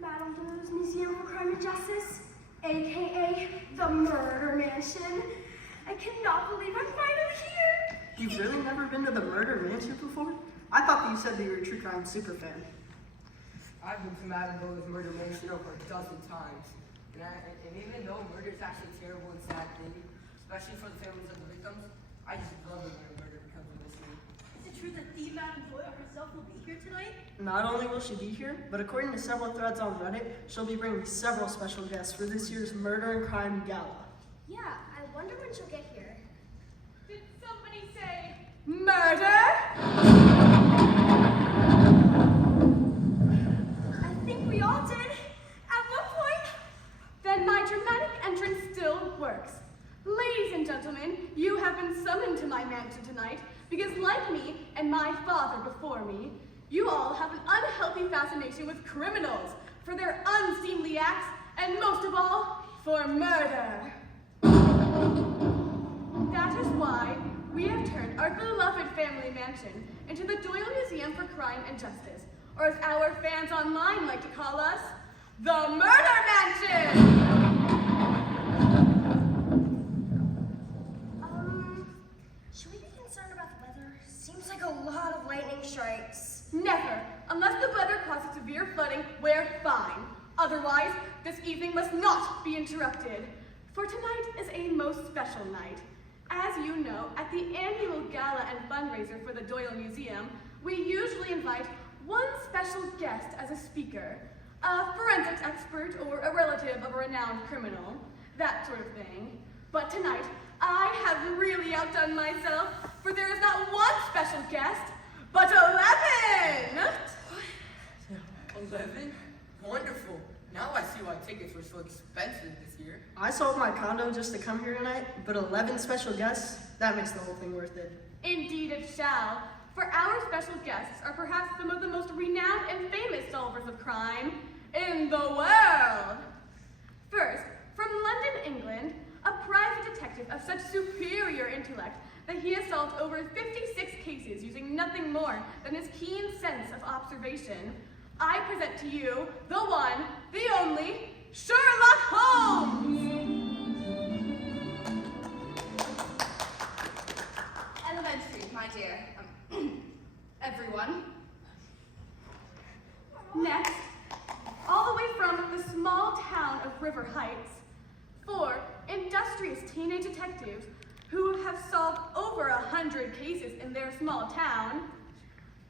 Madame Doyle's Museum for Crime and Justice, aka the Murder Mansion. I cannot believe I'm finally here. You've really never been to the Murder Mansion before? I thought that you said that you were a true crime super fan. I've been to Madame Doyle's Murder Mansion over a dozen times. And even though murder is actually a terrible and sad thing, especially for the families of the victims, I just love it when a murder becomes a mystery. Is it true that the Madame Doyle herself will be here tonight? Not only will she be here, but according to several threads on Reddit, she'll be bringing several special guests for this year's Murder and Crime Gala. Yeah, I wonder when she'll get here. Did somebody say murder? I think we all did. At one point. Then my dramatic entrance still works. Ladies and gentlemen, you have been summoned to my mansion tonight because, like me and my father before me, you all have an unhealthy fascination with criminals for their unseemly acts and, most of all, for murder. That is why we have turned our beloved family mansion into the Doyle Museum for Crime and Justice, or as our fans online like to call us, the Murder Mansion! Should we be concerned about the weather? Seems like a lot of lightning strikes. Never, unless the weather causes severe flooding, we're fine. Otherwise, this evening must not be interrupted. For tonight is a most special night. As you know, at the annual gala and fundraiser for the Doyle Museum, we usually invite one special guest as a speaker, a forensics expert or a relative of a renowned criminal, that sort of thing. But tonight, I have really outdone myself, for there is not one special guest, but 11! 11? Wonderful. Now I see why tickets were so expensive this year. I sold my condo just to come here tonight, but 11 special guests, that makes the whole thing worth it. Indeed it shall, for our special guests are perhaps some of the most renowned and famous solvers of crime in the world. First, from London, England, a private detective of such superior intellect that he has solved over 56 cases using nothing more than his keen sense of observation, I present to you the one, the only, Sherlock Holmes! Elementary, my dear. Everyone. Next, all the way from the small town of River Heights, 4 industrious teenage detectives who have solved over 100 cases in their small town,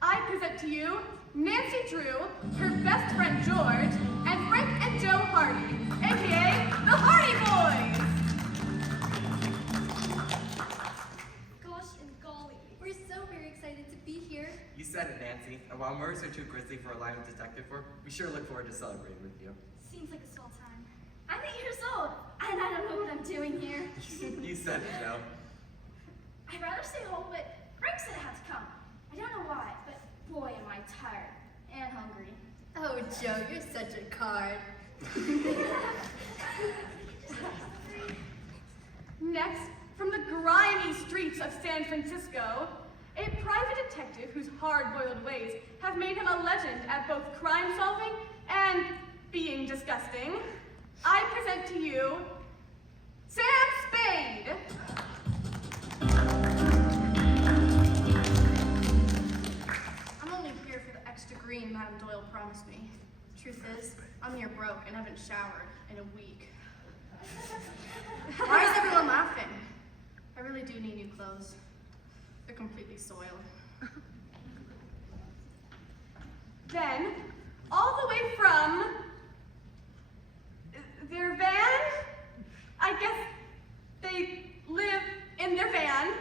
I present to you Nancy Drew, her best friend George, and Frank and Joe Hardy, aka the Hardy Boys! Gosh and golly, we're so very excited to be here. You said it, Nancy. And while murders are too grisly for a line of detective work, we sure look forward to celebrating with you. Seems like a swell time. I'm 8 years old, and I don't know what I'm doing here. You said it, Joe. I'd rather stay home, but Frank said I had to come. I don't know why, but boy am I tired and hungry. Oh, Joe, you're such a card. Next, from the grimy streets of San Francisco, a private detective whose hard-boiled ways have made him a legend at both crime solving and being disgusting, I present to you Sam Spade. I'm only here for the extra green Madame Doyle promised me. Truth is, I'm here broke and haven't showered in a week. Why is everyone laughing? I really do need new clothes. They're completely soiled. Then, all the way from their van, I guess they live in their van,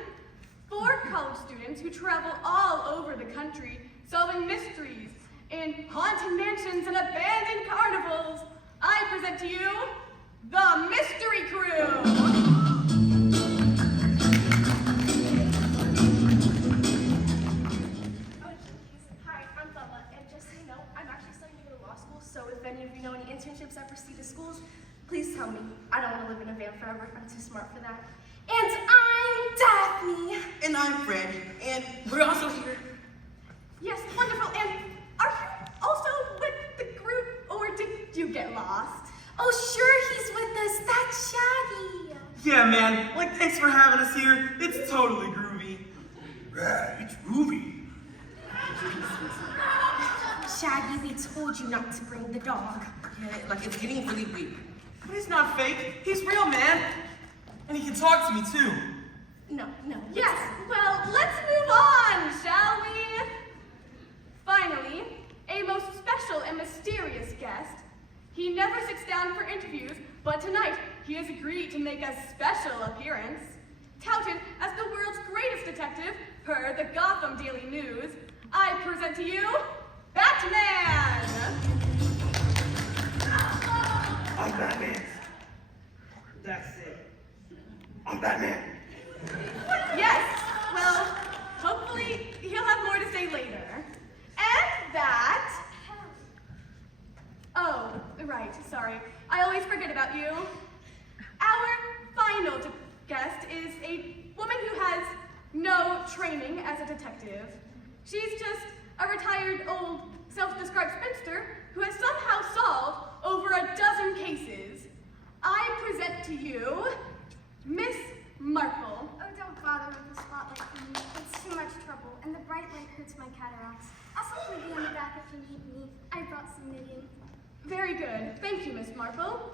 4 college students who travel all over the country solving mysteries in haunted mansions and abandoned carnivals. I present to you the Mystery Crew. Hi, I'm Bella, and just so you know, I'm actually studying to go to law school, so if any of you know any internships at prestigious schools, please tell me. I don't want to live in a van forever. I'm too smart for that. And I'm Daphne! And I'm Fred, and we're also here. Yes, wonderful. And are you also with the group, or did lost. Oh, sure, he's with us. That's Shaggy. Yeah, man. Like, thanks for having us here. It's totally groovy. Right, it's Ruby. Shaggy, we told you not to bring the dog. Yeah, like it's getting really weird. But he's not fake. He's real, man. And he can talk to me, too. No. Yes, well, let's move on, shall we? Finally, a most special and mysterious guest. He never sits down for interviews, but tonight he has agreed to make a special appearance. Touted as the world's greatest detective per the Gotham Daily News, I present to you, Batman! I'm Batman. That's it. I'm Batman. Yes, well, hopefully he'll have more to say later. And that... Oh, right, sorry. I always forget about you. Our final guest is a woman who has no training as a detective. She's just a retired old self-described spinster who has somehow solved over a dozen cases. I present to you Miss Marple. Oh, don't bother with the spotlight for me. It's too much trouble, and the bright light hurts my cataracts. I'll simply be in the back if you need me. I brought some knitting. Very good. Thank you, Miss Marple.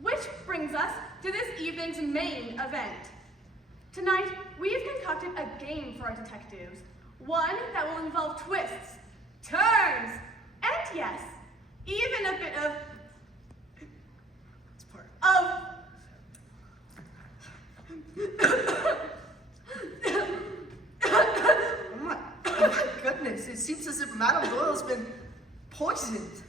Which brings us to this evening's main event. Tonight, we have concocted a game for our detectives. One that will involve twists, turns, and yes, even a bit of... Oh my goodness, it seems as if Madame Doyle's been poisoned.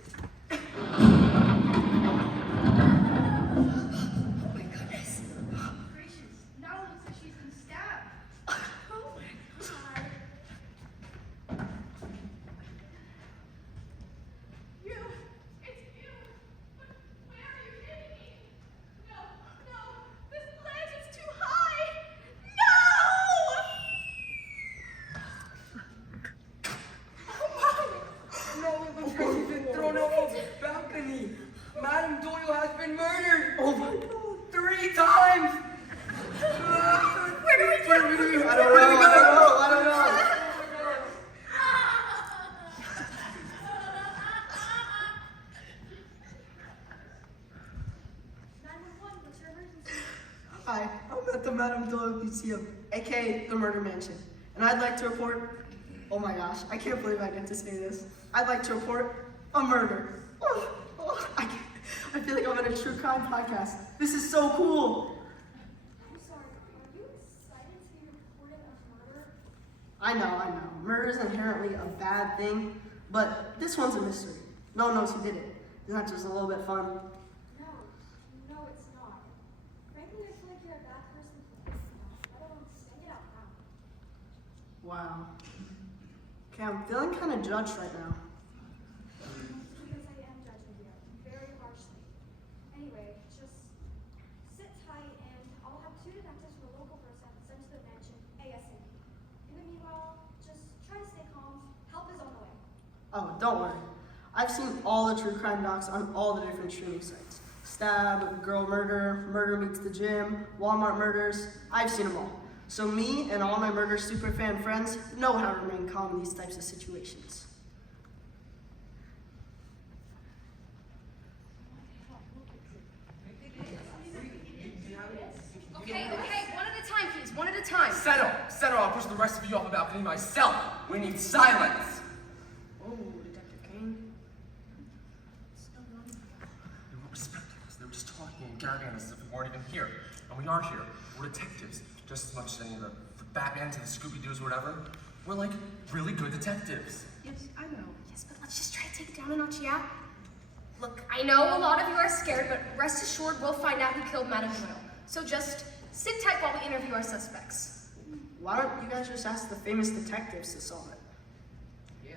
Gracious, now it looks like she's been stabbed. Oh my god. You! It's you! But where are you hitting me? No, this ledge is too high! No, the Tracy's been thrown out of the balcony. Madame Doyle has been murdered. Oh my god. 3 times. Where do we go? I don't know. Hi, I'm at the Madame Doyle Museum, aka the Murder Mansion, and I'd like to report, oh my gosh, I can't believe I get to say this. I'd like to report a murder. I feel like I'm in a true crime podcast. This is so cool. I'm sorry, are you excited to be reporting a murder? I know. Murder is inherently a bad thing, but this one's a mystery. No one knows who did it. Isn't that just a little bit fun? No, it's not. Frankly, I feel like you're a bad person for this stuff. I don't say it out loud. Wow. Okay, I'm feeling kind of judged right now. Because I am judging you very harshly. Anyway, just sit tight and I'll have 2 detectives from a local person sent to the mansion ASAP. In the meanwhile, just try to stay calm. Help is on the way. Oh, don't worry. I've seen all the true crime docs on all the different streaming sites. Stab, Girl Murder, Murder Meets the Gym, Walmart Murders. I've seen them all. So me and all my murder superfan friends know how to remain calm in these types of situations. Okay, one at a time, please. One at a time. Settle! I'll push the rest of you off the balcony myself. We need silence. Oh, Detective Kane. They weren't respecting us. They were just talking and gabbing at us as if we weren't even here. And we are here. We're detectives. Just as much as any of the Batman to the Scooby-Doos or whatever. We're like really good detectives. Yes, I know. Yes, but let's just try to take it down a notch, yeah? Look, I know a lot of you are scared, but rest assured we'll find out who killed Madame Doyle. So just sit tight while we interview our suspects. Why don't you guys just ask the famous detectives to solve it? Yeah,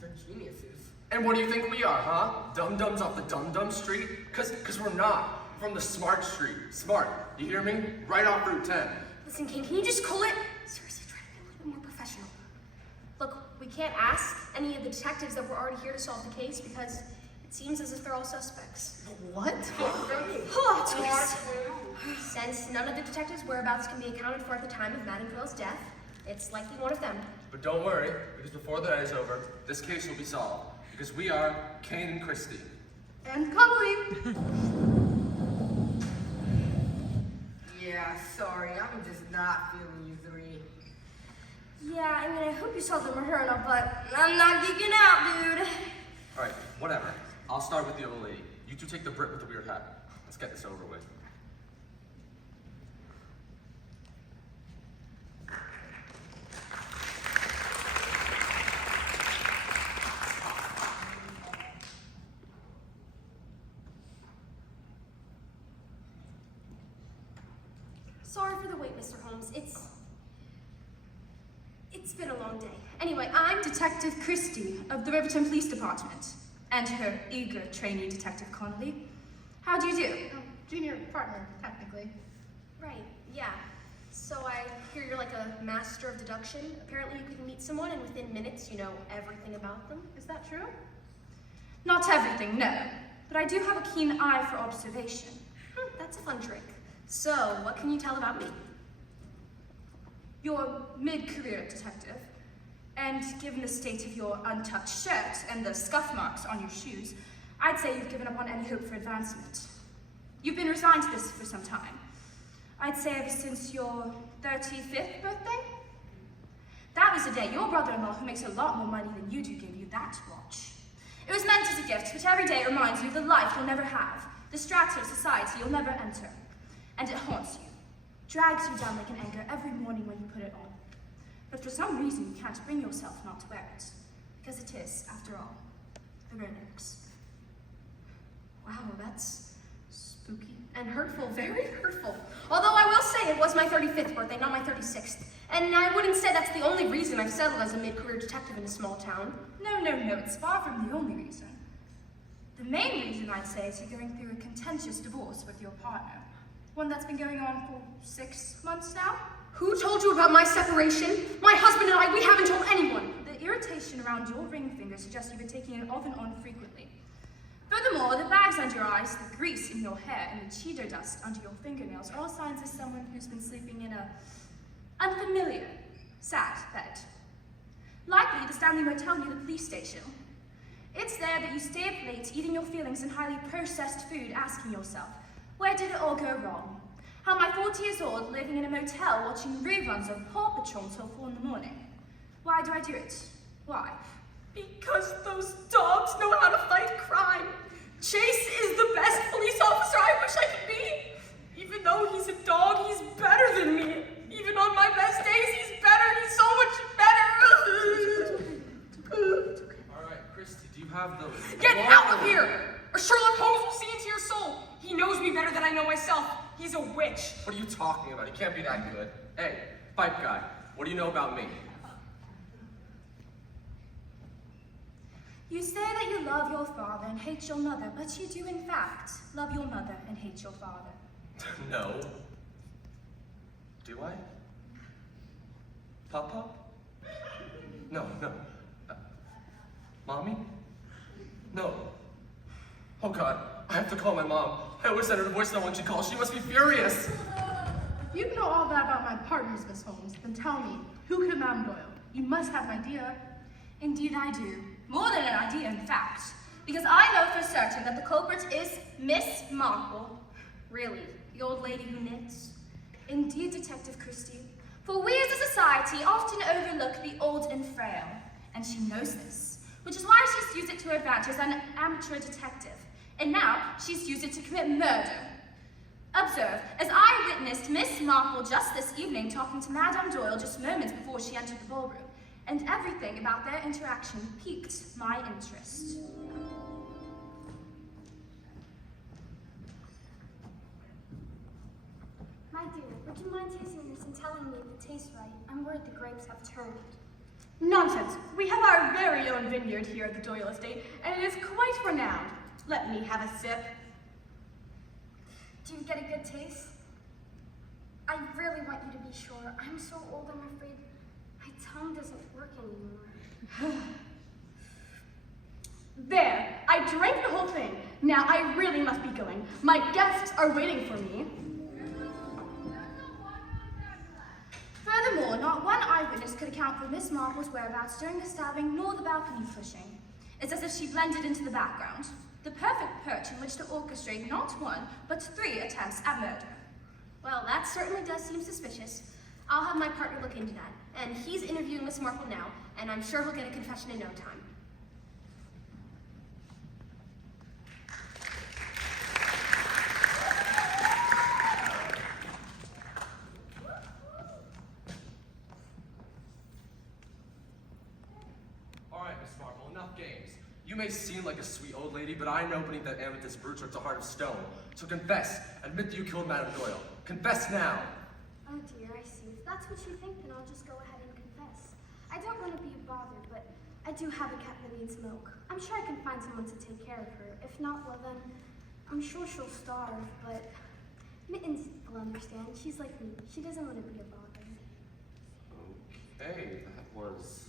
they're geniuses. And what do you think we are, huh? Dum-dums off the dum-dum street? Cause we're not. We're from the smart street. Smart. You hear me? Right off Route 10. Listen, King, can you just cool it? Seriously, try to be a little bit more professional. Look, we can't ask any of the detectives that were already here to solve the case because It seems as if they're all suspects. What? Plot twist. Since none of the detectives' whereabouts can be accounted for at the time of Madame Doyle's death, it's likely one of them. But don't worry, because before the night is over, this case will be solved. Because we are Kane and Christie. And Colleen. Yeah, sorry, I'm just not feeling you three. Yeah, I mean, I hope you saw the murder and all, but I'm not geeking out, dude. Alright, whatever. I'll start with the old lady. You two take the Brit with the weird hat. Let's get this over with. Sorry for the wait, Mr. Holmes. It's been a long day. Anyway, I'm Detective Christie of the Riverton Police Department, and her eager trainee, Detective Connolly. How do you do? Junior partner, technically. right. Yeah. So I hear you're like a master of deduction. Apparently, you could meet someone and within minutes, you know everything about them. Is that true? Not everything, no. But I do have a keen eye for observation. That's a fun trick. So, what can you tell about me? You're mid-career detective, and given the state of your untouched shirt and the scuff marks on your shoes, I'd say you've given up on any hope for advancement. You've been resigned to this for some time. I'd say ever since your 35th birthday? That was the day your brother-in-law, who makes a lot more money than you do, gave you that watch. It was meant as a gift, but every day it reminds you of the life you'll never have, the strata of society you'll never enter. And it haunts you, drags you down like an anchor every morning when you put it on. But for some reason, you can't bring yourself not to wear it, because it is, after all, the Rolex. Wow, that's spooky. And hurtful, very hurtful. Although I will say it was my 35th birthday, not my 36th. And I wouldn't say that's the only reason I've settled as a mid-career detective in a small town. No, it's far from the only reason. The main reason, I'd say, is you're going through a contentious divorce with your partner. One that's been going on for 6 months now. Who told you about my separation? My husband and I, we haven't told anyone. The irritation around your ring finger suggests you've been taking it off and on frequently. Furthermore, the bags under your eyes, the grease in your hair, and the Cheeto dust under your fingernails are all signs of someone who's been sleeping in a unfamiliar, sad bed. Likely the Stanley Motel near the police station. It's there that you stay up late, eating your feelings in highly processed food, asking yourself, where did it all go wrong? How am I 40 years old, living in a motel, watching reruns of Paw Patrol till 4 in the morning? Why do I do it? Why? Because those dogs know how to fight crime. Chase is the best police officer I wish I could be. Even though he's a dog, he's better than me. Even on my best days, he's better. He's so much better. Alright, Christie, do you have those? Get out of here! Or Sherlock Holmes will see into your soul. He knows me better than I know myself. He's a witch. What are you talking about? He can't be that good. Hey, pipe guy, what do you know about me? You say that you love your father and hate your mother, but you do in fact love your mother and hate your father. No. Do I? Papa? No. Mommy? No. Oh God, I have to call my mom. I always send her a voice note when she calls. She must be furious. If you know all that about my partners, Miss Holmes, then tell me, who killed Madame Doyle? You must have an idea. Indeed I do. More than an idea, in fact. Because I know for certain that the culprit is Miss Marple. Really, the old lady who knits? Indeed, Detective Christie. For we as a society often overlook the old and frail. And she knows this. Which is why she's used it to her advantage as an amateur detective. And now, she's used it to commit murder. Observe, as I witnessed Miss Marple just this evening talking to Madame Doyle just moments before she entered the ballroom, and everything about their interaction piqued my interest. My dear, would you mind tasting this and telling me if it tastes right? I'm worried the grapes have turned. Nonsense. We have our very own vineyard here at the Doyle estate, and it is quite renowned. Let me have a sip. Do you get a good taste? I really want you to be sure. I'm so old, I'm afraid my tongue doesn't work anymore. There, I I drank the whole thing. Now I really must be going. My guests are waiting for me. Furthermore, not one eyewitness could account for Miss Marple's whereabouts during the stabbing nor the balcony pushing. It's as if she blended into the background. The perfect perch in which to orchestrate not one, but 3 attempts at murder. Well, that certainly does seem suspicious. I'll have my partner look into that. And he's interviewing Miss Marple now, and I'm sure he'll get a confession in no time. All right, Miss Marple, enough games. You may seem like a sweet old lady, but I know beneath that amethyst brooch lurks a heart of stone. So confess. Admit that you killed Madame Doyle. Confess now. Oh dear, I see. If that's what you think, then I'll just go ahead and confess. I don't want to be a bother, but I do have a cat that needs milk. I'm sure I can find someone to take care of her. If not, well then, I'm sure she'll starve, but Mittens will understand. She's like me. She doesn't want to be a bother. Okay, that was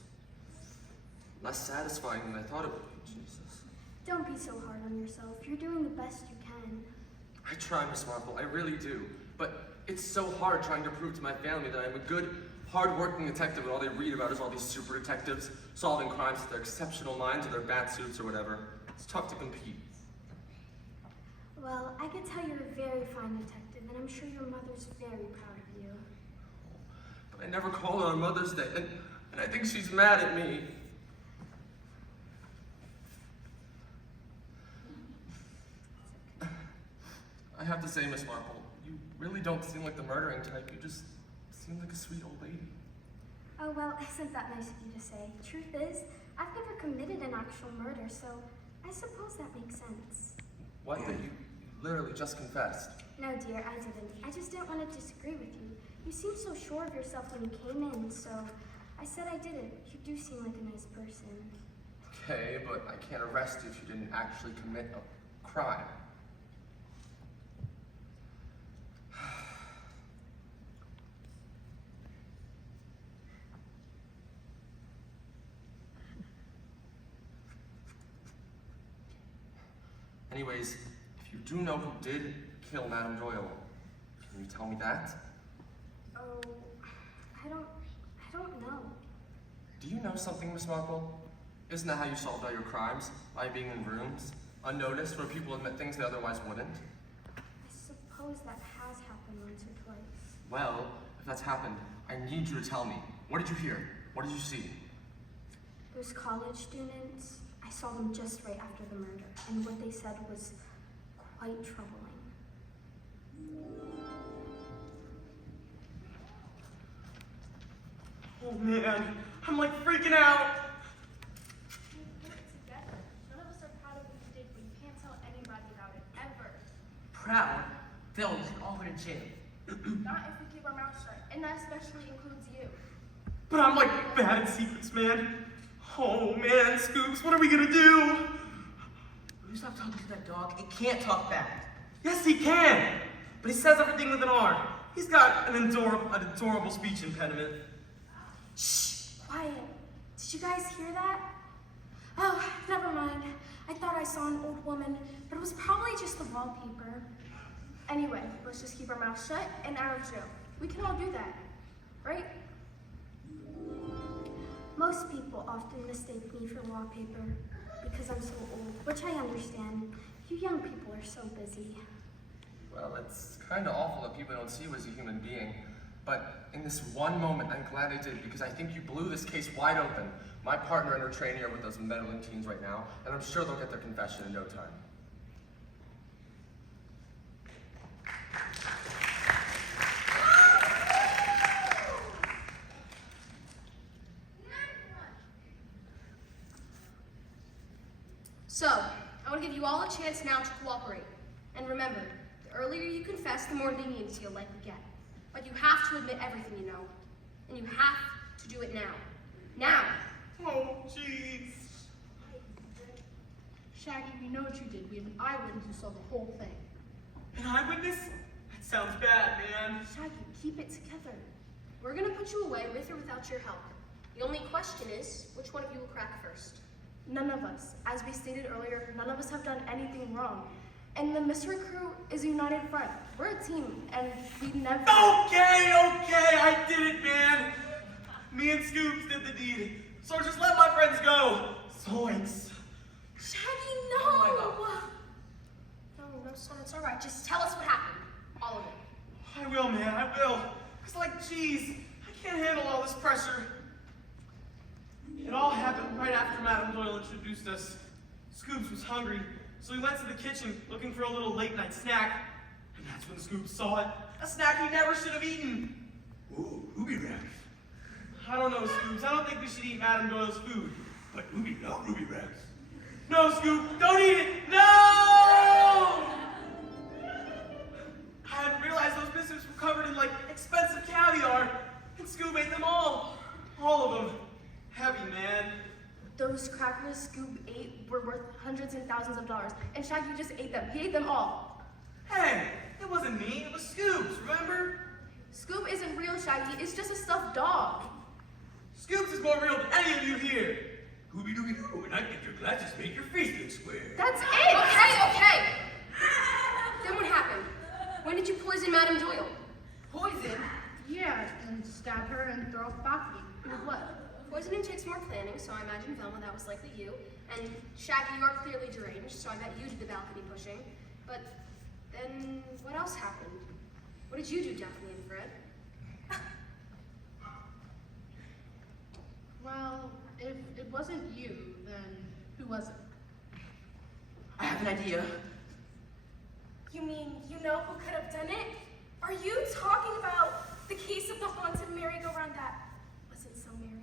less satisfying than I thought it would be, Jesus. Don't be so hard on yourself. You're doing the best you can. I try, Miss Marple, I really do. But it's so hard trying to prove to my family that I'm a good, hard-working detective when all they read about is all these super detectives solving crimes with their exceptional minds or their bat suits or whatever. It's tough to compete. Well, I can tell you're a very fine detective, and I'm sure your mother's very proud of you. But I never call her on Mother's Day, and I think she's mad at me. I have to say, Miss Marple, you really don't seem like the murdering type. You just seem like a sweet old lady. Oh, well, isn't that nice of you to say? Truth is, I've never committed an actual murder, so I suppose that makes sense. What? That you literally just confessed? No, dear, I didn't. I just didn't want to disagree with you. You seemed so sure of yourself when you came in, so I said I did it. You do seem like a nice person. Okay, but I can't arrest you if you didn't actually commit a crime. Anyways, if you do know who did kill Madame Doyle, can you tell me that? Oh, I don't know. Do you know something, Miss Marple? Isn't that how you solved all your crimes? By being in rooms, unnoticed, where people admit things they otherwise wouldn't? I suppose that has happened once or twice. Well, if that's happened, I need you to tell me. What did you hear? What did you see? Those college students, I saw them just right after the murder, and what they said was quite troubling. Oh man, I'm like freaking out. You put it together. None of us are proud of what you did, but you can't tell anybody about it, ever. Proud? They'll just all go to jail. Not if we keep our mouths shut, and that especially includes you. But I'm like bad at secrets, man. Oh man, Scoops, what are we gonna do? Will you stop talking to that dog? It can't talk back. Yes, he can. But he says everything with an R. He's got an adorable speech impediment. Shh, quiet. Did you guys hear that? Oh, never mind. I thought I saw an old woman, but it was probably just the wallpaper. Anyway, let's just keep our mouths shut and out of jail. We can all do that, right? Most people often mistake me for wallpaper because I'm so old, which I understand. You young people are so busy. Well, it's kind of awful that people don't see you as a human being. But in this one moment, I'm glad I did, because I think you blew this case wide open. My partner and her trainee are with those meddling teens right now, and I'm sure they'll get their confession in no time. So, I want to give you all a chance now to cooperate. And remember, the earlier you confess, the more leniency you'll likely get. But you have to admit everything you know. And you have to do it now. Now! Oh, jeez. Shaggy, we know what you did. We have an eyewitness who saw the whole thing. An eyewitness? That sounds bad, man. Shaggy, keep it together. We're gonna put you away with or without your help. The only question is, which one of you will crack first? None of us, as we stated earlier, none of us have done anything wrong. And the mystery crew is a united front. We're a team, and we never... Okay, I did it, man. Me and Scoops did the deed. So just let my friends go. Zoinks. Shaggy, no! Oh my No, son, it's all right. Just tell us what happened. All of it. I will, man, I will. It's like, geez, I can't handle all this pressure. It all happened right after Madame Doyle introduced us. Scoops was hungry, so he went to the kitchen looking for a little late-night snack. And that's when Scoops saw it. A snack he never should have eaten. Ooh, Ruby Rags. I don't know, Scoops. I don't think we should eat Madame Doyle's food. But Ruby, no Ruby Rags. No, Scoop, don't eat it. No! I hadn't realized those biscuits were covered in, like, expensive caviar. And Scoop ate them all. All of them. Heavy, man. Those crackers Scoop ate were worth hundreds and thousands of dollars, and Shaggy just ate them. He ate them all. Hey, it wasn't me. It was Scoops, remember? Scoop isn't real, Shaggy. It's just a stuffed dog. Scoops is more real than any of you here. Ooby dooby doo, and I think your glasses make your face look square. That's it! Okay. Then what happened? When did you poison Madame Doyle? Poison? Yeah, and stab her and throw off the balcony. With what? Poisoning takes more planning, so I imagine, Velma, that was likely you. And Shaggy, you're clearly deranged, so I bet you did the balcony pushing. But then what else happened? What did you do, Daphne and Fred? Well, if it wasn't you, then who was it? I have an idea. You mean you know who could have done it? Are you talking about the case of the haunted merry-go-round that wasn't so merry?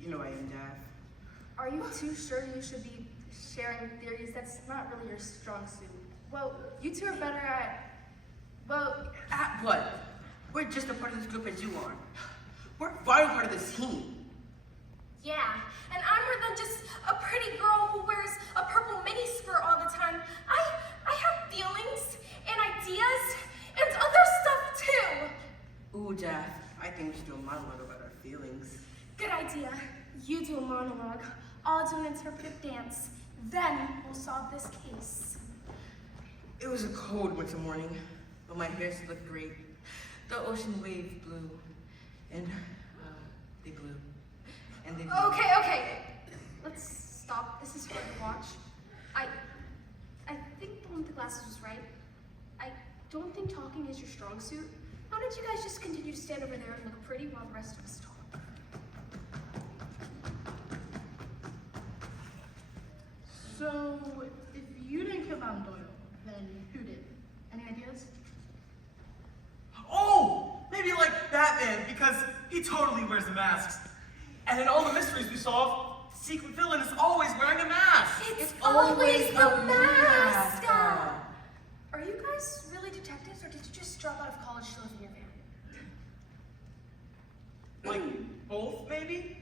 You know I am, Daph. Are you too sure you should be sharing theories? That's not really your strong suit. Well, you two are better at... Well, At what? We're just a part of this group as you are. We're a vital part of this team. yeah. And I'm more than just a pretty girl who wears a purple miniskirt all the time. I have feelings and ideas and other stuff too. Ooh, Daph, I think we should do a monologue about our feelings. Good idea. You do a monologue. I'll do an interpretive dance. Then we'll solve this case. It was a cold winter morning, but my hair still looked great. The ocean waves blew, and they blew, and they blew. Okay. Let's stop. This is hard to watch. I think the one with the glasses was right. I don't think talking is your strong suit. Why don't you guys just continue to stand over there and look pretty while the rest of us talk? So, if you didn't kill Madame Doyle, then who did? Any ideas? Oh, maybe like Batman, because he totally wears the masks. And in all the mysteries we solve, the secret villain is always wearing a mask. It's always the mask! mask. Are you guys really detectives, or did you just drop out of college to live in your van? Like, both, maybe?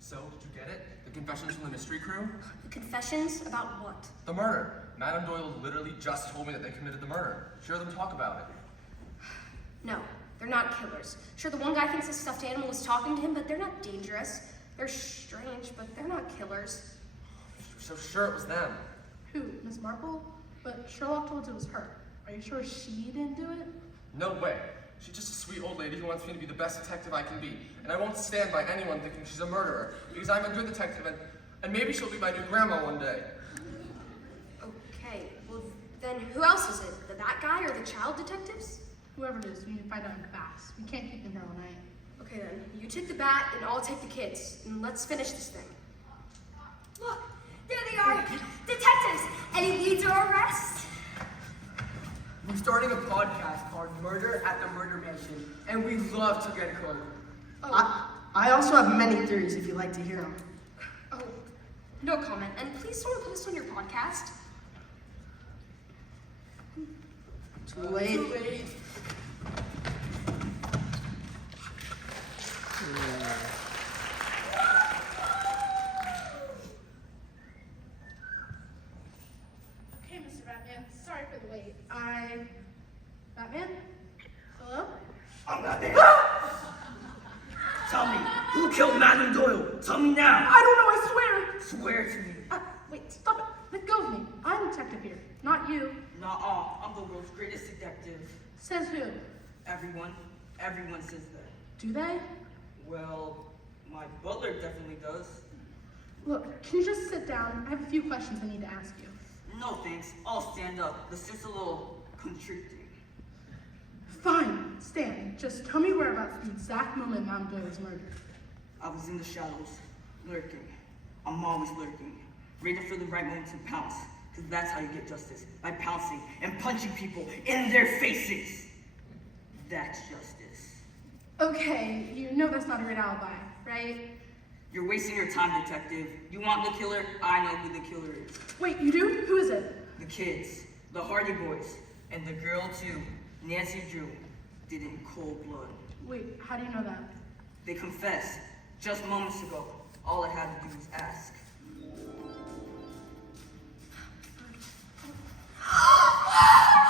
So, did you get it? The confessions from the mystery crew? The confessions about what? The murder. Madame Doyle literally just told me that they committed the murder. Hear them talk about it. No, they're not killers. Sure, the one guy thinks a stuffed animal was talking to him, but they're not dangerous. They're strange, but they're not killers. So sure it was them. Who? Miss Marple? But Sherlock told us it was her. Are you sure she didn't do it? No way. She's just a sweet old lady who wants me to be the best detective I can be. And I won't stand by anyone thinking she's a murderer, because I'm a good detective and maybe she'll be my new grandma one day. Okay, well then who else is it? That guy or the child detectives? Whoever it is, we need to find out fast. We can't keep them here all night. Okay then, you take the bat and I'll take the kids, and let's finish this thing. Look, there they are. Detectives, any leads or arrests? We're starting a podcast called Murder at the Murder Mansion, and we'd love to get a quote. I also have many theories if you'd like to hear them. Oh, no comment. And please don't put this on your podcast. Too late. Too late. Batman. Sorry for the wait. Batman? Hello? I'm not there. Tell me, who killed Madame Doyle? Tell me now. I don't know, I swear! Swear to me. Wait, stop it. Let go of me. I'm the detective here, not you. Not all. I'm the world's greatest detective. Says who? Everyone says that. Do they? Well, my butler definitely does. Look, can you just sit down? I have a few questions I need to ask you. No thanks. I'll stand up. This is a little constricting. Fine, stand. Just tell me whereabouts the exact moment Madame Doyle was murdered. I was in the shadows, lurking. I'm always lurking, waiting for the right moment to pounce. Because that's how you get justice, by pouncing and punching people in their faces. That's justice. Okay, you know that's not a great alibi, right? You're wasting your time, detective. You want the killer? I know who the killer is. Wait, you do? Who is it? The kids, the Hardy Boys, and the girl too, Nancy Drew, did it in cold blood. Wait, how do you know that? They confessed just moments ago. All I had to do was ask.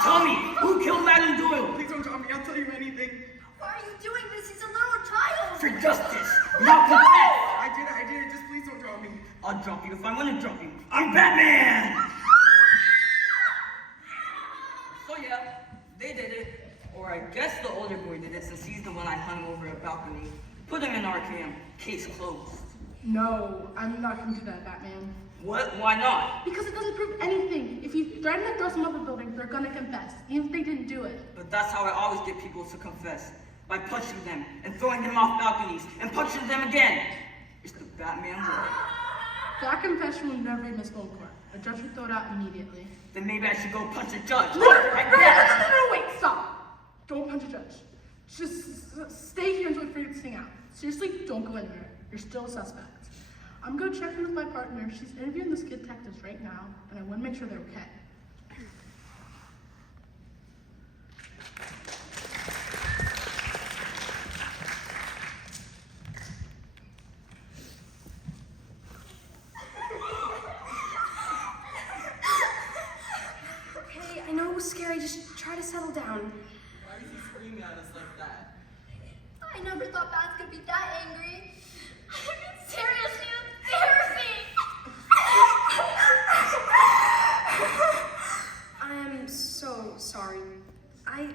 Tell me, who killed Madame Doyle? Please don't drop me. I'll tell you anything. Why are you doing this? He's a little child. For justice, not confess. I did it. Just please don't drop me. I'll drop you if I want to drop you. I'm Batman! So yeah, they did it. Or I guess the older boy did it since he's the one I hung over a balcony. Put him in Arkham. Case closed. No, I'm not gonna do that, Batman. What? Why not? Because it doesn't prove anything. If you threaten to throw some up a building, they're gonna confess, even if they didn't do it. But that's how I always get people to confess. By punching them and throwing them off balconies and punching them again. It's the Batman way. That confession will never be admissible in court. A judge would throw it out immediately. Then maybe I should go punch a judge. No, wait, stop. Don't punch a judge. Just stay here until we figure this thing out. Seriously, don't go in there. You're still a suspect. I'm gonna check in with my partner. She's interviewing the skid detectives right now, and I wanna make sure they're okay. Okay, I know it was scary. Just try to settle down. Why are you screaming at us like that? I never thought Bat's gonna be that angry. I mean, seriously, therapy. I am so sorry. I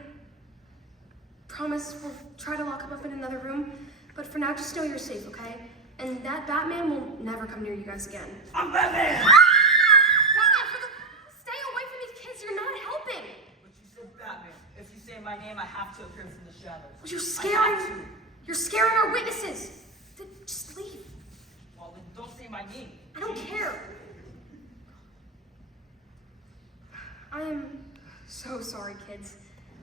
promise we'll try to lock him up in another room, but for now, just know you're safe, okay? And that Batman will never come near you guys again. I'm Batman. Stay away from these kids. You're not helping. But you said Batman. If you say my name, I have to appear from the shadows. You're scaring our witnesses. Then just leave. Well, then don't say my name. I don't care. I am so sorry, kids.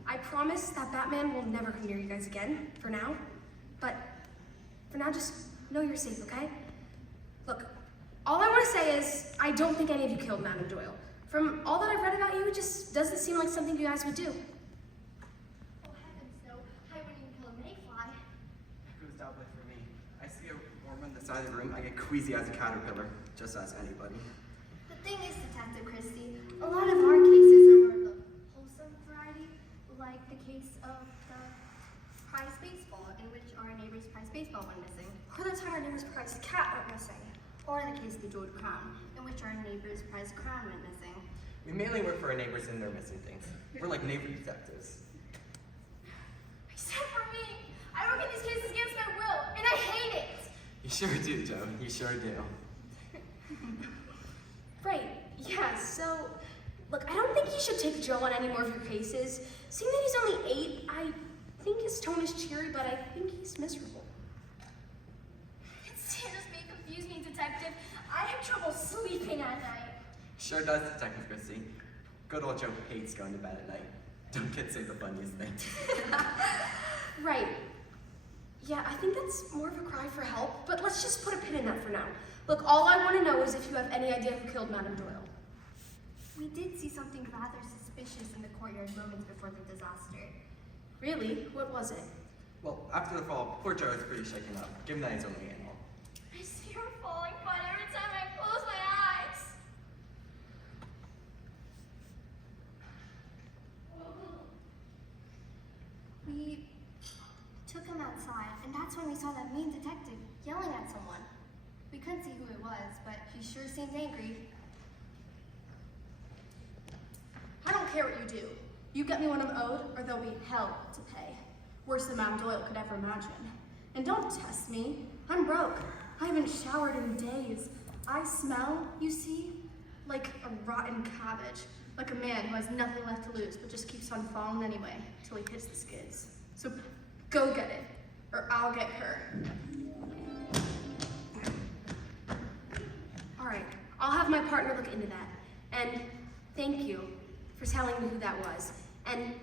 I promise that Batman will never come near you guys again, for now. But for now, just know you're safe, okay? Look, all I want to say is I don't think any of you killed Madame Doyle. From all that I've read about you, it just doesn't seem like something you guys would do. Oh heavens, no! I wouldn't even kill a mayfly. It goes that way for me. I see a worm on the side of the room, I get queasy as a caterpillar. Just ask anybody. The thing is, Detective Christie, a lot of our cases are more of the wholesome variety, like the case of the prize baseball, in which our neighbor's prize baseball went missing, Or the time our neighbor's prize cat went missing. or the case of the jeweled crown, in which our neighbor's prize crown went missing. We mainly work for our neighbors and their missing things. We're like neighbor detectives. Except for me! I work in these cases against my will, and I hate it! You sure do, Joe. You sure do. Right, yeah, so, look, I don't think you should take Joe on any more of your cases. Seeing that he's only 8, I think his tone is cheery, but I think he's miserable. Seriously, confuse me, Detective. I have trouble sleeping at night. Sure does, Detective Christie. Good old Joe hates going to bed at night. Don't kids say the funniest things. Right. Yeah, I think that's more of a cry for help, but let's just put a pin in that for now. Look, all I want to know is if you have any idea who killed Madame Doyle. We did see something rather suspicious in the courtyard moments before the disaster. Really? What was it? Well, after the fall, poor Joe is pretty shaken up, given that he's only an animal. I see her falling apart every time I close my eyes. we saw that mean detective yelling at someone. We couldn't see who it was, but he sure seemed angry. I don't care what you do. You get me what I'm owed, or there'll be hell to pay. Worse than Madame Doyle could ever imagine. And don't test me. I'm broke. I haven't showered in days. I smell, you see, like a rotten cabbage. Like a man who has nothing left to lose, but just keeps on falling anyway, till he hits the skids. So go get it, or I'll get her. All right, I'll have my partner look into that. And thank you for telling me who that was. And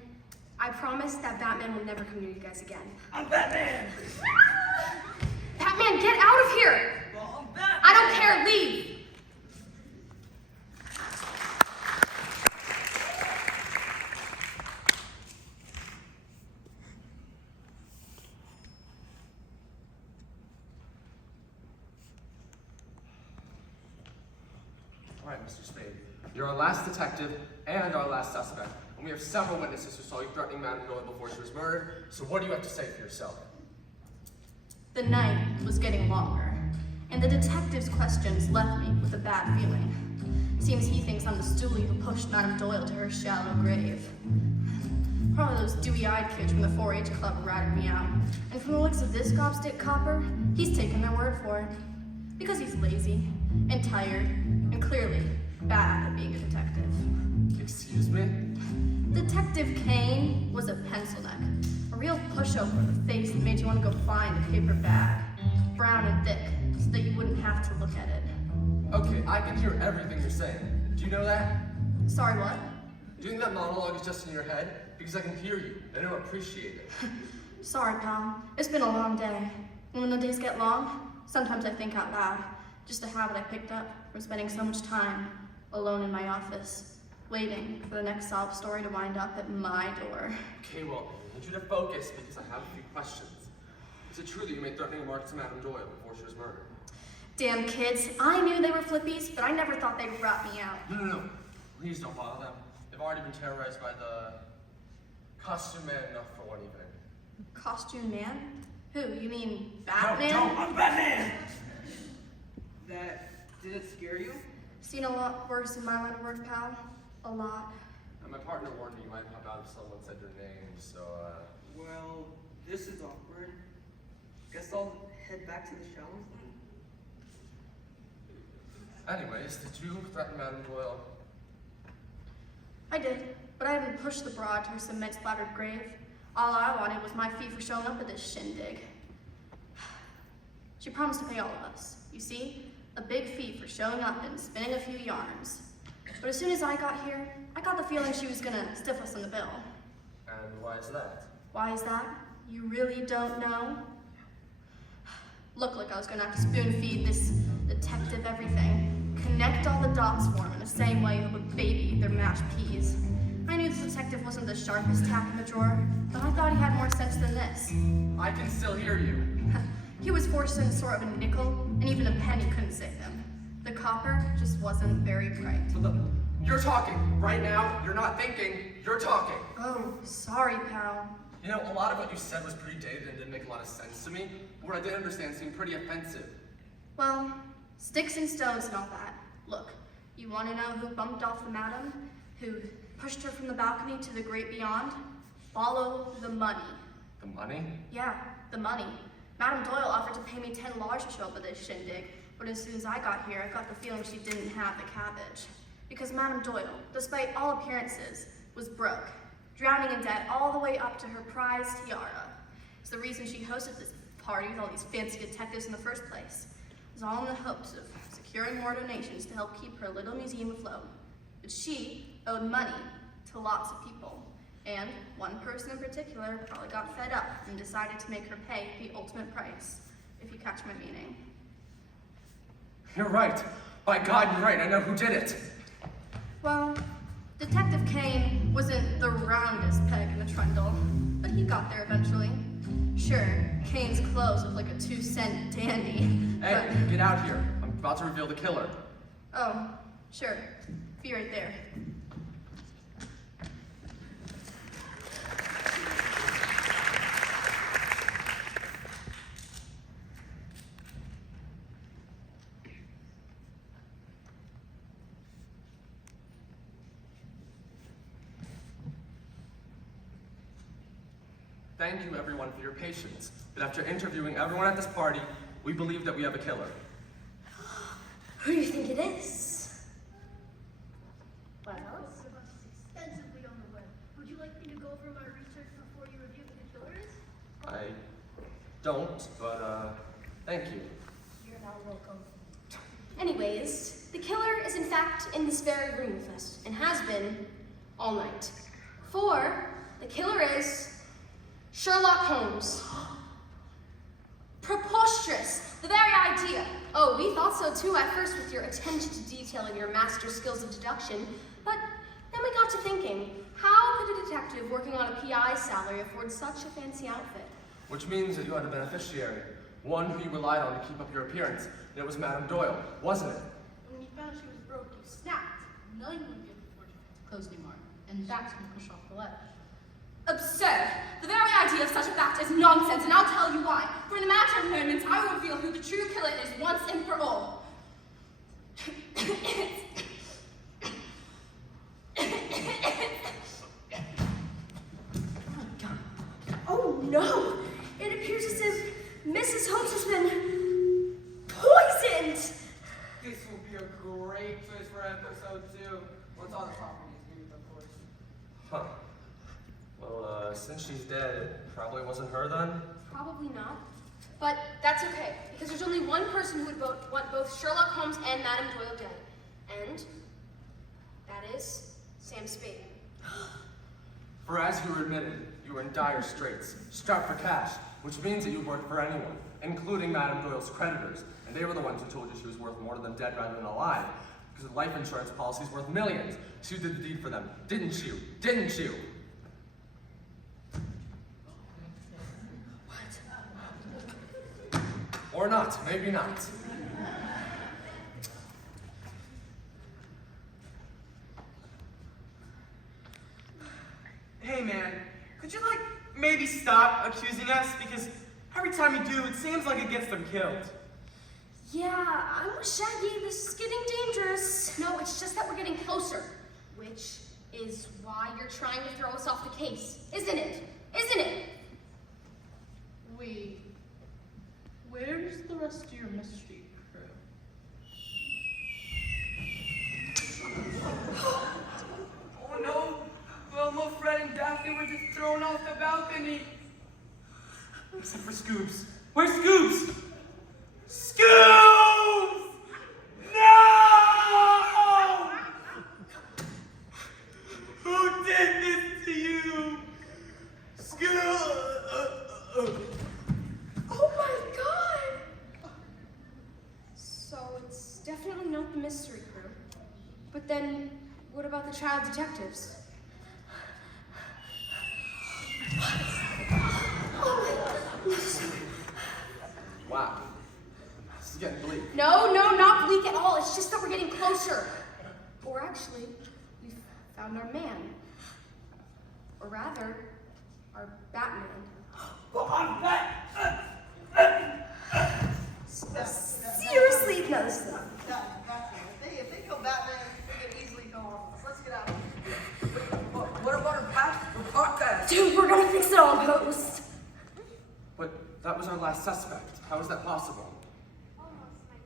I promise that Batman will never come near you guys again. I'm Batman! Batman, get out of here! Well, I'm Batman! I don't care, leave! All right, Mr. Spade. You're our last detective and our last suspect. And we have several witnesses who saw you threatening Madame Doyle before she was murdered. So what do you have to say for yourself? The night was getting longer, and the detective's questions left me with a bad feeling. Seems he thinks I'm the stoolie who pushed Madame Doyle to her shallow grave. Probably those dewy-eyed kids from the 4-H club ratted me out. And from the looks of this gobstick copper, he's taken their word for it. Because he's lazy, and tired, and clearly bad at being a detective. Excuse me? Detective Kane was a pencil neck. A real pushover with a face that made you want to go find a paper bag. Brown and thick, so that you wouldn't have to look at it. Okay, I can hear everything you're saying. Do you know that? Sorry, what? Do you think that monologue is just in your head? Because I can hear you, and I don't appreciate it. Sorry, pal. It's been a long day. And when the days get long, sometimes I think out loud. Just a habit I picked up from spending so much time alone in my office, waiting for the next sob story to wind up at my door. Okay, well, I need you to focus because I have a few questions. Is it true that you made threatening remarks to Madame Doyle before she was murdered? Damn kids, I knew they were flippies, but I never thought they'd rat me out. No. Please don't bother them. They've already been terrorized by the costume man enough for one evening. Costume man? Who? You mean Batman? No, I'm Batman! Did it scare you? Seen a lot worse in my line of work, pal. A lot. And my partner warned me you might pop out if someone said your name, so, Well, this is awkward. Guess I'll head back to the showers then. Anyways, did you threaten Madame Doyle? I did, but I didn't push the broad to her cement-splattered grave. All I wanted was my fee for showing up at this shindig. She promised to pay all of us. You see? A big fee for showing up and spinning a few yarns. But as soon as I got here, I got the feeling she was gonna stiff us on the bill. And why is that? Why is that? You really don't know? Looked like I was gonna have to spoon feed this detective everything. Connect all the dots for him in the same way you would baby their mashed peas. I knew this detective wasn't the sharpest tack in the drawer, but I thought he had more sense than this. I can still hear you. He was forced into sort of a nickel, and even a penny couldn't save him. The copper just wasn't very bright. You're talking. Right now, you're not thinking, you're talking. Oh, sorry, pal. You know, a lot of what you said was pretty dated and didn't make a lot of sense to me. What I did understand seemed pretty offensive. Well, sticks and stones and all that. Look, you want to know who bumped off the madam? Who pushed her from the balcony to the great beyond? Follow the money. The money? Yeah, the money. Madame Doyle offered to pay me $10 to show up at this shindig, but as soon as I got here, I got the feeling she didn't have the cabbage. Because Madame Doyle, despite all appearances, was broke, drowning in debt all the way up to her prized tiara. It's the reason she hosted this party with all these fancy detectives in the first place. It was all in the hopes of securing more donations to help keep her little museum afloat. But she owed money to lots of people. And one person in particular probably got fed up and decided to make her pay the ultimate price, if you catch my meaning. You're right. By God, you're right. I know who did it. Well, Detective Kane wasn't the roundest peg in the trundle, but he got there eventually. Sure, Kane's clothes look like a 2-cent dandy, Hey, but... get out here. I'm about to reveal the killer. Oh, sure. Be right there. Thank you everyone for your patience, but after interviewing everyone at this party, we believe that we have a killer. Who do you think it is? What else? Extensively on the web. Would you like me to go over my research before you review who the killer is? I don't, but thank you. You're not welcome. Anyways, the killer is in fact in this very room with us, and has been all night. For the killer is Sherlock Holmes. Preposterous! The very idea. Oh, we thought so too at first with your attention to detail and your master skills of deduction, but then we got to thinking, how could a detective working on a PI salary afford such a fancy outfit? Which means that you had a beneficiary, one who you relied on to keep up your appearance, and it was Madame Doyle, wasn't it? When you found she was broke, you snapped. None would give the fortune to clothes anymore, and that's when push off the ledge. Absurd! The very idea of such a fact is nonsense, and I'll tell you why. For in a matter of moments, I will reveal who the true killer is once and for all. Oh no! It appears as if Mrs. Holmes has been poisoned! This will be a great twist for episode 2. Once all the property is moved, of course. Huh. Well, since she's dead, it probably wasn't her then? Probably not. But that's okay, because there's only one person who would want both Sherlock Holmes and Madame Doyle dead. And that is Sam Spade. For as you admitted, you were in dire straits, strapped for cash, which means that you worked for anyone, including Madame Doyle's creditors, and they were the ones who told you she was worth more to them dead rather than alive, because a life insurance policy is worth millions. So you did the deed for them, didn't you? Didn't you? Or not, maybe not. Hey man, could you maybe stop accusing us? Because every time you do, it seems like it gets them killed. Yeah, I'm with Shaggy. This is getting dangerous. No, it's just that we're getting closer. Which is why you're trying to throw us off the case. Isn't it? Isn't it? Where's the rest of your mystery crew? Oh no! Velma, Fred, and Daphne were just thrown off the balcony. Except for Scoops. Where's Scoops? Scoops! No! Who did this to you? Scoops! Oh my god! So it's definitely not the mystery crew. But then, what about the child detectives? Wow. This is getting bleak. No, not bleak at all. It's just that we're getting closer. Or actually, we've found our man. Or rather, our Batman. Seriously, no, this is not. If they kill Batman, they can easily kill all of us. Let's get out of here. What about our podcast? Dude, we're gonna fix it all post. But that was our last suspect. How is that possible? Almost, my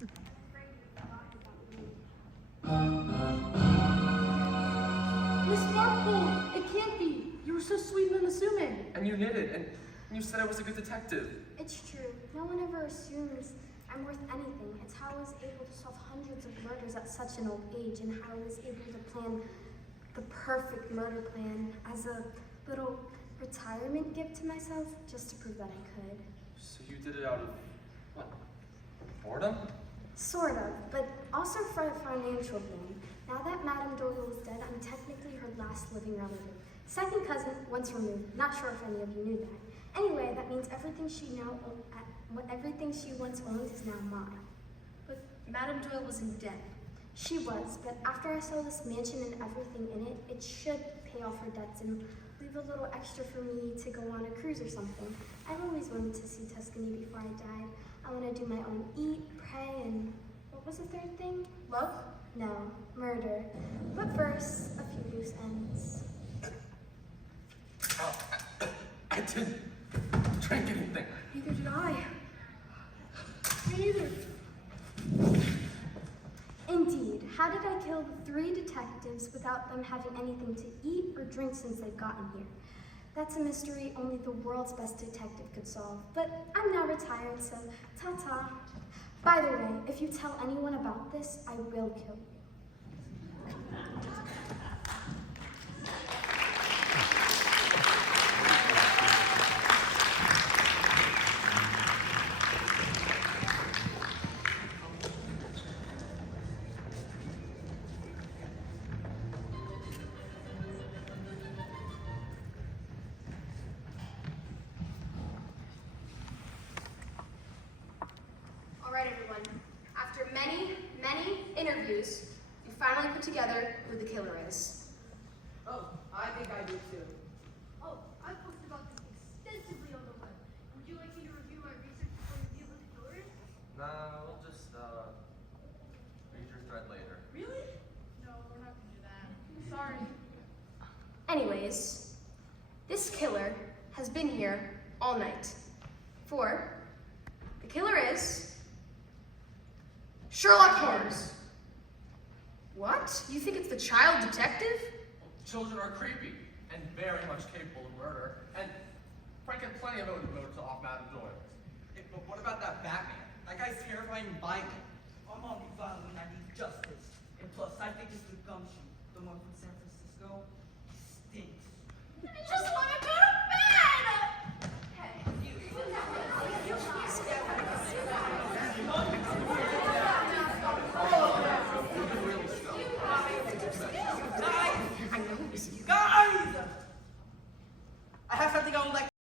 dear. I'm afraid you're lying about me. Miss Marple, it can't be. You were so sweet and unassuming. And you knitted, and you said I was a good detective. It's true. No one ever assumes I'm worth anything. It's how I was able to solve hundreds of murders at such an old age, and how I was able to plan the perfect murder plan as a little retirement gift to myself, just to prove that I could. So you did it out of, what, boredom? Sort of, but also for a financial gain. Now that Madame Doyle is dead, I'm technically her last living relative. Second cousin, once removed. Not sure if any of you knew that. Anyway, that means everything she once owned is now mine. But Madame Doyle wasn't dead. She was, but after I sell this mansion and everything in it, it should pay off her debts and leave a little extra for me to go on a cruise or something. I've always wanted to see Tuscany before I died. I want to do my own eat, pray, and what was the third thing? Love? No, murder. But first, a few loose ends. kill the 3 detectives without them having anything to eat or drink since they've gotten here. That's a mystery only the world's best detective could solve. But I'm now retired, so ta-ta. By the way, if you tell anyone about this, I will kill you. All right, everyone. After many, many interviews, we finally put together who the killer is. Oh, I think I do too. Oh, I posted about this extensively on the web. Would you like me to review my research before you deal with the killer? Nah, we'll just, read your thread later. Really? No, we're not gonna do that. Sorry. Anyways, this killer has been here all night. For the killer is Sherlock Holmes. What? You think it's the child detective? Children are creepy and very much capable of murder, and Frank had plenty of motive to off Madame Doyle. Hey, but what about that Batman? That guy's terrifying and violent. I'm not violent, I need justice. And plus, I think it's the gumshoe